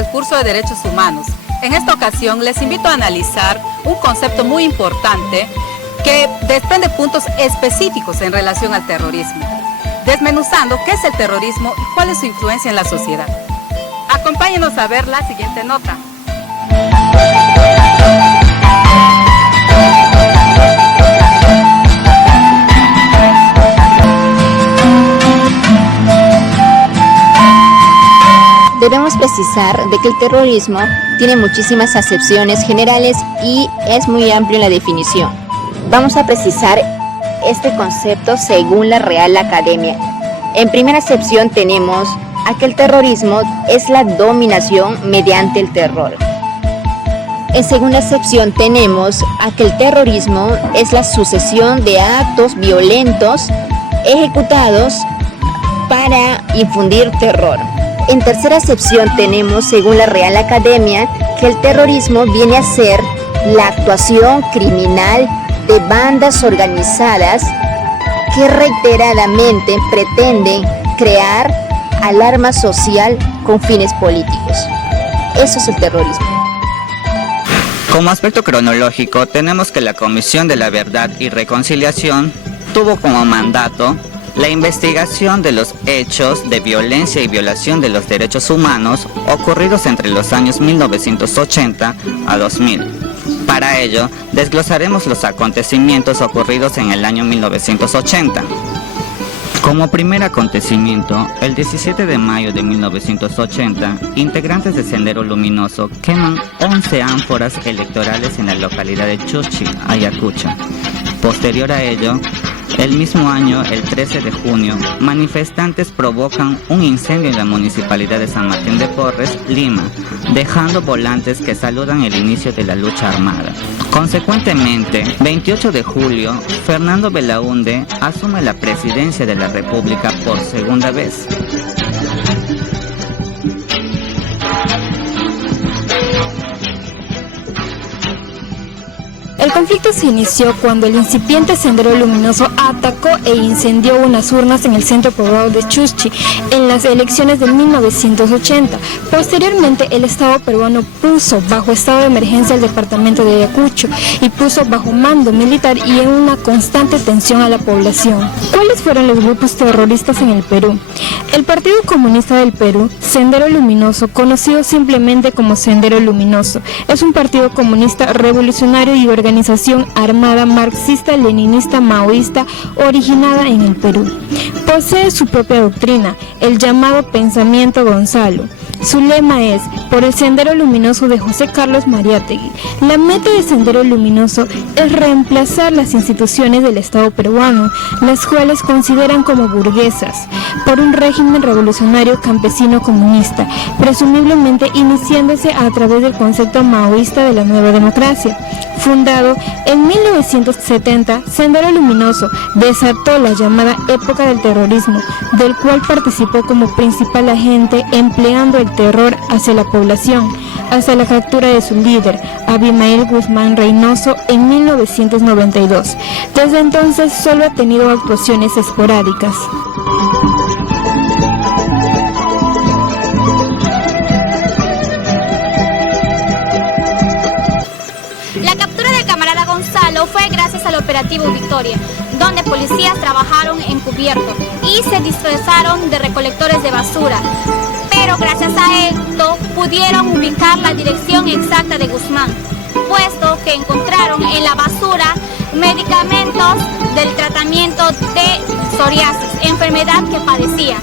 al curso de Derechos Humanos. En esta ocasión les invito a analizar un concepto muy importante que desprende puntos específicos en relación al terrorismo, desmenuzando qué es el terrorismo y cuál es su influencia en la sociedad. Acompáñenos a ver la siguiente nota. Debemos precisar de que el terrorismo tiene muchísimas acepciones generales y es muy amplio en la definición. Vamos a precisar este concepto según la Real Academia. En primera acepción tenemos a que el terrorismo es la dominación mediante el terror. En segunda acepción tenemos a que el terrorismo es la sucesión de actos violentos ejecutados para infundir terror. En tercera acepción tenemos, según la Real Academia, que el terrorismo viene a ser la actuación criminal de bandas organizadas que reiteradamente pretenden crear alarma social con fines políticos. Eso es el terrorismo. Como aspecto cronológico, tenemos que la Comisión de la Verdad y Reconciliación tuvo como mandato la investigación de los hechos de violencia y violación de los derechos humanos ocurridos entre los años 1980 a 2000. Para ello, desglosaremos los acontecimientos ocurridos en el año 1980. Como primer acontecimiento, el 17 de mayo de 1980, integrantes de Sendero Luminoso queman 11 ánforas electorales en la localidad de Chuschi, Ayacucho. Posterior a ello, el mismo año, el 13 de junio, manifestantes provocan un incendio en la municipalidad de San Martín de Porres, Lima, dejando volantes que saludan el inicio de la lucha armada. Consecuentemente, 28 de julio, Fernando Belaúnde asume la presidencia de la República por segunda vez. El conflicto se inició cuando el incipiente Sendero Luminoso atacó e incendió unas urnas en el centro poblado de Chuschi en las elecciones de 1980. Posteriormente, el Estado peruano puso bajo estado de emergencia el departamento de Ayacucho y puso bajo mando militar y en una constante tensión a la población. ¿Cuáles fueron los grupos terroristas en el Perú? El Partido Comunista del Perú, Sendero Luminoso, conocido simplemente como Sendero Luminoso, es un partido comunista revolucionario y organización armada marxista-leninista maoísta originada en el Perú. Posee su propia doctrina, el llamado Pensamiento Gonzalo. Su lema es, por el Sendero Luminoso de José Carlos Mariátegui. La meta de Sendero Luminoso es reemplazar las instituciones del Estado peruano, las cuales consideran como burguesas, por un régimen revolucionario campesino comunista, presumiblemente iniciándose a través del concepto maoísta de la nueva democracia. Fundado en 1970, Sendero Luminoso desató la llamada época del terrorismo, del cual participó como principal agente empleando el terror hacia la población, hasta la captura de su líder, Abimael Guzmán Reynoso, en 1992. Desde entonces solo ha tenido actuaciones esporádicas. La captura del camarada Gonzalo fue gracias al operativo Victoria, donde policías trabajaron encubierto y se disfrazaron de recolectores de basura. Pero gracias a esto pudieron ubicar la dirección exacta de Guzmán, puesto que encontraron en la basura medicamentos del tratamiento de psoriasis, enfermedad que padecía.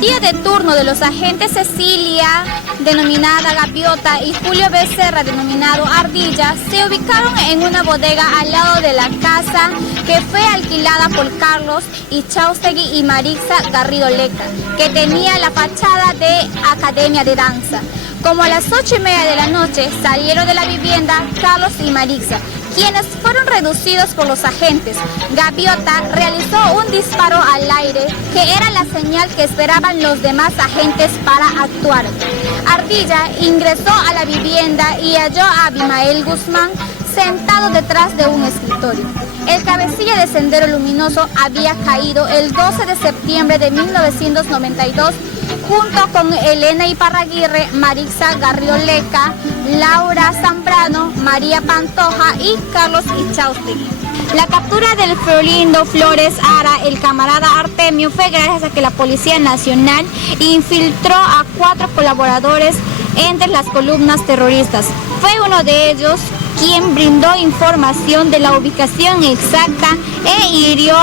Día de turno de los agentes Cecilia, denominada Gaviota, y Julio Becerra, denominado Ardilla, se ubicaron en una bodega al lado de la casa que fue alquilada por Carlos Ichaustegui y Marixa Garrido Leca, que tenía la fachada de Academia de Danza. Como a las 8:30 de la noche salieron de la vivienda Carlos y Marixa, quienes fueron reducidos por los agentes. Gaviota realizó un disparo al aire, que era la señal que esperaban los demás agentes para actuar. Ardilla ingresó a la vivienda y halló a Abimael Guzmán sentado detrás de un escritorio. El cabecilla de Sendero Luminoso había caído el 12 de septiembre de 1992 junto con Elena Iparraguirre, Marixa Garrioleca, Laura Zambrano, María Pantoja y Carlos Ichaustegui. La captura del Florindo Flores Ara, el camarada Artemio, fue gracias a que la Policía Nacional infiltró a 4 colaboradores entre las columnas terroristas. Fue uno de ellos quien brindó información de la ubicación exacta e hirió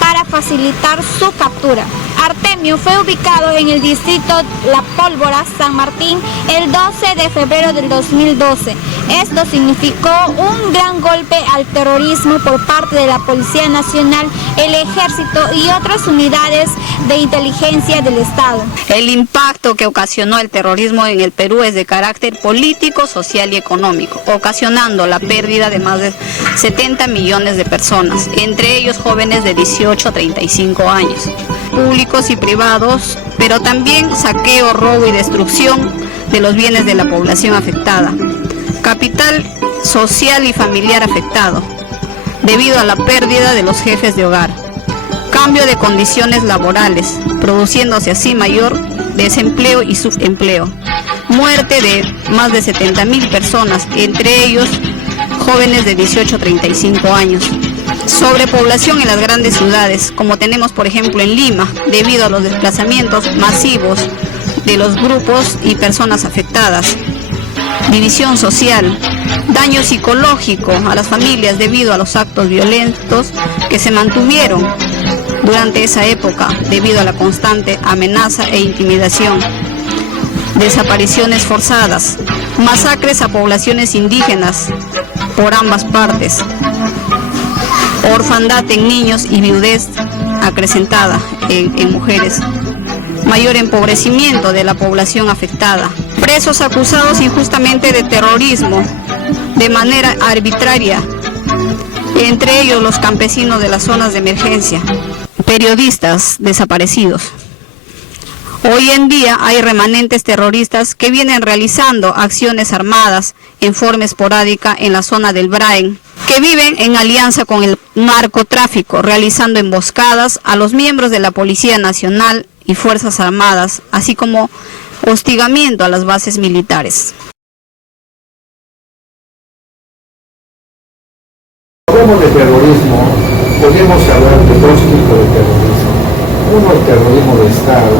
para facilitar su captura. Artemio fue ubicado en el distrito La Pólvora, San Martín, el 12 de febrero del 2012. Esto significó un gran golpe al terrorismo por parte de la Policía Nacional, el Ejército y otras unidades de inteligencia del Estado. El impacto que ocasionó el terrorismo en el Perú es de carácter político, social y económico, ocasionando la pérdida de más de 70 millones de personas, entre ellos jóvenes de 18 a 35 años, públicos y privados, pero también saqueo, robo y destrucción de los bienes de la población afectada. Capital social y familiar afectado, debido a la pérdida de los jefes de hogar. Cambio de condiciones laborales, produciéndose así mayor desempleo y subempleo. Muerte de más de 70.000 personas, entre ellos jóvenes de 18 a 35 años. Sobrepoblación en las grandes ciudades, como tenemos por ejemplo en Lima, debido a los desplazamientos masivos de los grupos y personas afectadas. División social, daño psicológico a las familias debido a los actos violentos que se mantuvieron durante esa época debido a la constante amenaza e intimidación. Desapariciones forzadas, masacres a poblaciones indígenas por ambas partes, orfandad en niños y viudez acrecentada en mujeres, mayor empobrecimiento de la población afectada, presos acusados injustamente de terrorismo de manera arbitraria, entre ellos los campesinos de las zonas de emergencia, periodistas desaparecidos. Hoy en día hay remanentes terroristas que vienen realizando acciones armadas en forma esporádica en la zona del Braen, que viven en alianza con el narcotráfico, realizando emboscadas a los miembros de la Policía Nacional y Fuerzas Armadas, así como hostigamiento a las bases militares. Hablamos de terrorismo, podemos hablar de dos tipos de terrorismo. Uno, el terrorismo de Estado,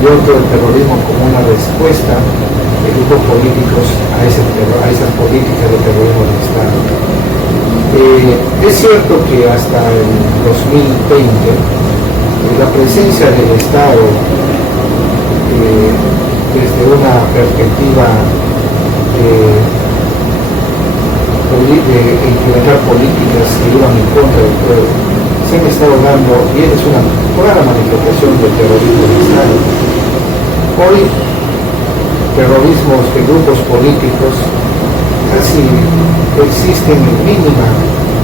y otro, el terrorismo como una respuesta de grupos políticos a esas políticas de terrorismo de Estado. Es cierto que hasta el 2020 la presencia del Estado desde una perspectiva de implementar políticas que iban en contra del pueblo, se han estado dando, y es una clara manifestación del terrorismo del Estado. Hoy, terrorismos de grupos políticos casi existen en mínima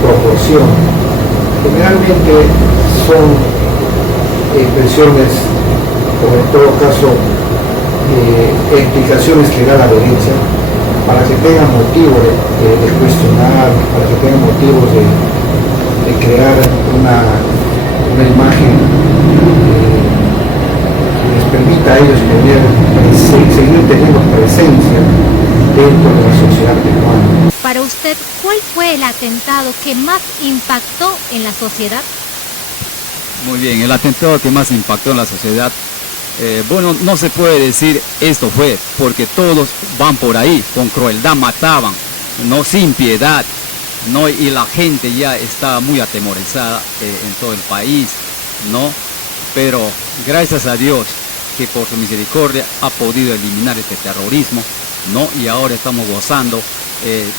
proporción. Generalmente son expresiones, o en todo caso, explicaciones que da la derecha, para que tengan motivo de cuestionar, para que tengan motivos de crear una imagen que les permita a ellos poder seguir teniendo presencia dentro de la sociedad peruana. Para usted, ¿cuál fue el atentado que más impactó en la sociedad? Muy bien, el atentado que más impactó en la sociedad, bueno, no se puede decir esto fue, porque todos van por ahí, con crueldad mataban, no sin piedad, no, y la gente ya está muy atemorizada en todo el país, ¿no? Pero gracias a Dios que por su misericordia ha podido eliminar este terrorismo, ¿no? Y ahora estamos gozando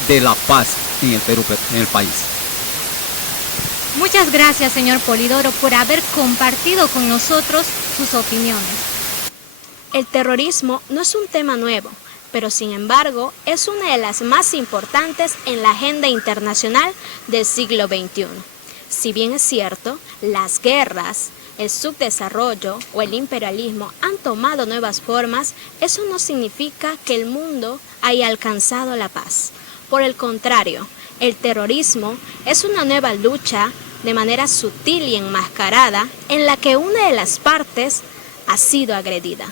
de la paz en el Perú, en el país. Muchas gracias, señor Polidoro, por haber compartido con nosotros sus opiniones. El terrorismo no es un tema nuevo, pero sin embargo es una de las más importantes en la agenda internacional del siglo XXI. Si bien es cierto, las guerras, el subdesarrollo o el imperialismo han tomado nuevas formas, eso no significa que el mundo haya alcanzado la paz. Por el contrario, el terrorismo es una nueva lucha de manera sutil y enmascarada en la que una de las partes ha sido agredida.